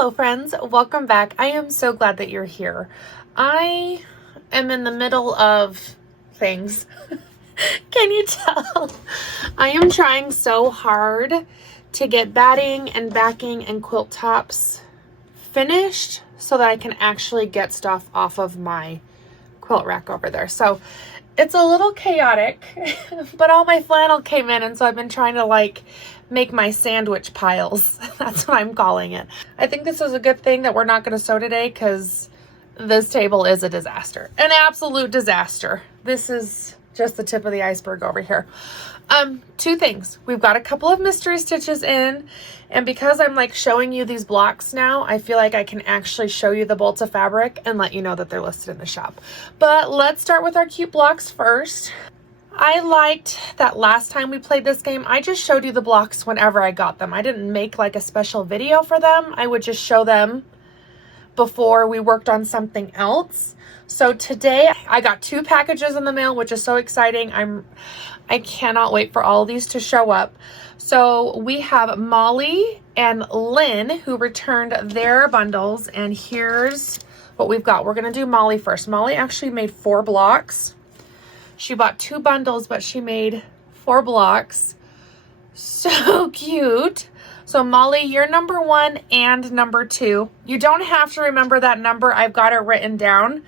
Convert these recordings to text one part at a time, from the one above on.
Hello friends, welcome back. I am so glad that you're here. I am in the middle of things. Can you tell? I am trying so hard to get batting and backing and quilt tops finished so that I can actually get stuff off of my quilt rack over there. So it's a little chaotic, but all my flannel came in, and so I've been trying to make my sandwich piles. That's what I'm calling it. I think this is a good thing that we're not going to sew today because this table is a disaster, an absolute disaster. This is just the tip of the iceberg over here. Two things. We've got a couple of mystery stitches in, and because I'm showing you these blocks now, I feel like I can actually show you the bolts of fabric and let you know that they're listed in the shop. But let's start with our cute blocks first. I liked that last time we played this game, I just showed you the blocks whenever I got them. I didn't make a special video for them. I would just show them before we worked on something else. So today I got 2 packages in the mail, which is so exciting. I cannot wait for all of these to show up. So we have Molly and Lynn who returned their bundles, and here's what we've got. We're gonna do Molly first. Molly actually made 4 blocks. She bought 2 bundles, but she made 4 blocks. So cute. So Molly, you're number 1 and number 2. You don't have to remember that number. I've got it written down,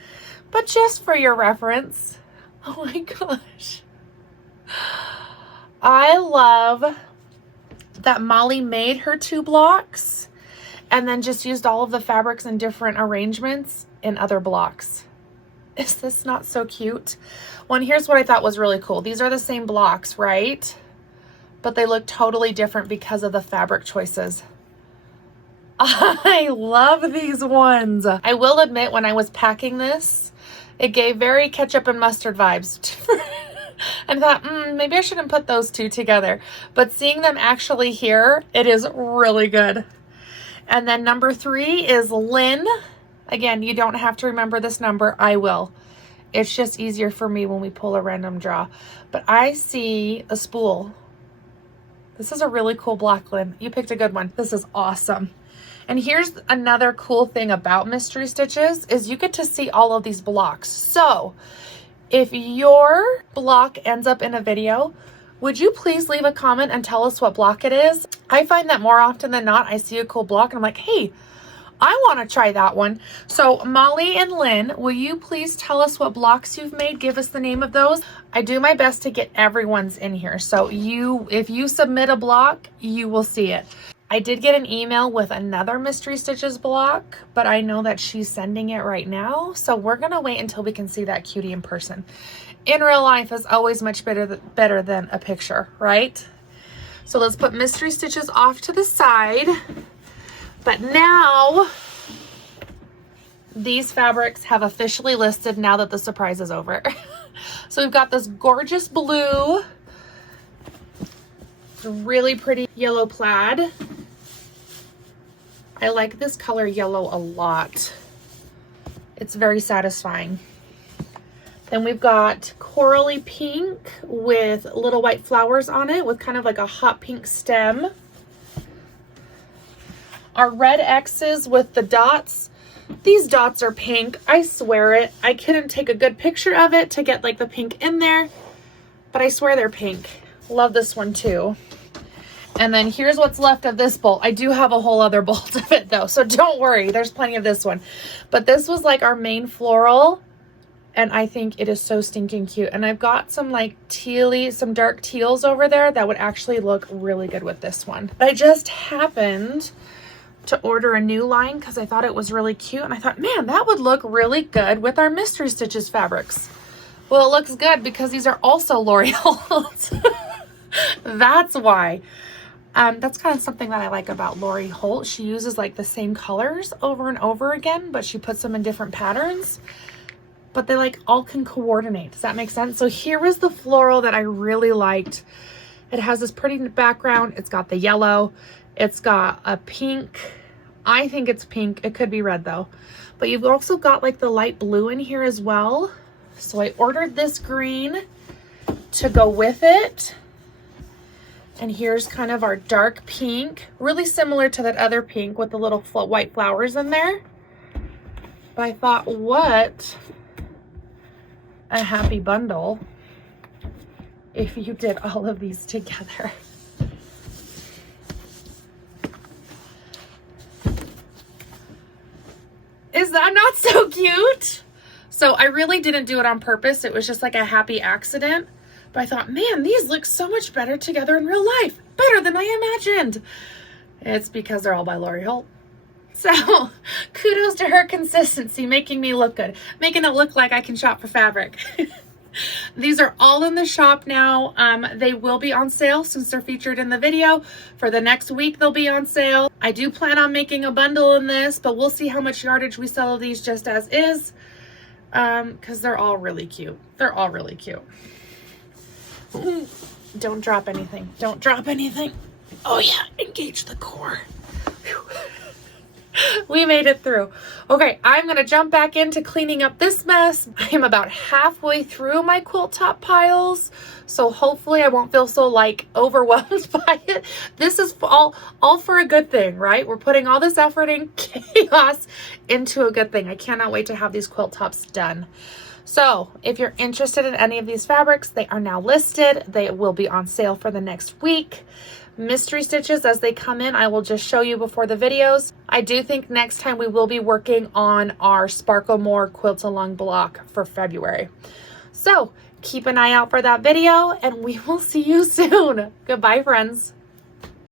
but just for your reference. Oh my gosh. I love that Molly made her 2 blocks and then just used all of the fabrics in different arrangements in other blocks. Is this not so cute? Well, and here's what I thought was really cool. These are the same blocks, right? But they look totally different because of the fabric choices. I love these ones. I will admit, when I was packing this, it gave very ketchup and mustard vibes. And I thought, maybe I shouldn't put those 2 together. But seeing them actually here, it is really good. And then number 3 is Lynn. Again, you don't have to remember this number. I will. It's just easier for me when we pull a random draw. But I see a spool. This is a really cool block, Lynn. You picked a good one. This is awesome. And here's another cool thing about mystery stitches is you get to see all of these blocks. So if your block ends up in a video, would you please leave a comment and tell us what block it is? I find that more often than not, I see a cool block and I'm like, hey, I want to try that one. So Molly and Lynn, will you please tell us what blocks you've made? Give us the name of those. I do my best to get everyone's in here. So if you submit a block, you will see it. I did get an email with another Mystery Stitches block, but I know that she's sending it right now. So we're going to wait until we can see that cutie in person. In real life is always much better than a picture, right? So let's put Mystery Stitches off to the side. But now these fabrics have officially listed now that the surprise is over. So we've got this gorgeous blue, really pretty yellow plaid. I like this color yellow a lot. It's very satisfying. Then we've got corally pink with little white flowers on it with kind of like a hot pink stem. Our red X's with the dots. These dots are pink. I swear it. I couldn't take a good picture of it to get the pink in there, but I swear they're pink. Love this one too. And then here's what's left of this bolt. I do have a whole other bolt of it though, so don't worry. There's plenty of this one. But this was our main floral, and I think it is so stinking cute. And I've got some some dark teals over there that would actually look really good with this one. But I just happened to order a new line because I thought it was really cute, and I thought, man, that would look really good with our Mystery Stitches fabrics. Well, it looks good because these are also L'Oreal. That's why. That's kind of something that I like about Lori Holt. She uses the same colors over and over again, but she puts them in different patterns, but they all can coordinate. Does that make sense? So here is the floral that I really liked. It has this pretty background. It's got the yellow. It's got a pink. I think it's pink. It could be red though. But you've also got the light blue in here as well. So I ordered this green to go with it. And here's kind of our dark pink, really similar to that other pink with the little white flowers in there. But I thought, what a happy bundle if you did all of these together. Is that not so cute? So I really didn't do it on purpose. It was just like a happy accident. But I thought, man, these look so much better together in real life. Better than I imagined. It's because they're all by Lori Holt. So kudos to her consistency, making me look good, making it look like I can shop for fabric. These are all in the shop now. They will be on sale since they're featured in the video. For the next week, they'll be on sale. I do plan on making a bundle in this, but we'll see how much yardage we sell of these just as is. Because they're all really cute. They're all really cute. Don't drop anything. Don't drop anything. Oh yeah, engage the core. Whew. We made it through. Okay, I'm gonna jump back into cleaning up this mess. I am about halfway through my quilt top piles, so hopefully I won't feel so like overwhelmed by it. This is all for a good thing, right? We're putting all this effort and chaos into a good thing. I cannot wait to have these quilt tops done. So if you're interested in any of these fabrics, they are now listed. They will be on sale for the next week. Mystery stitches, as they come in, I will just show you before the videos. I do think next time we will be working on our Sparkle More Quilt Along block for February. So keep an eye out for that video, and we will see you soon. Goodbye, friends.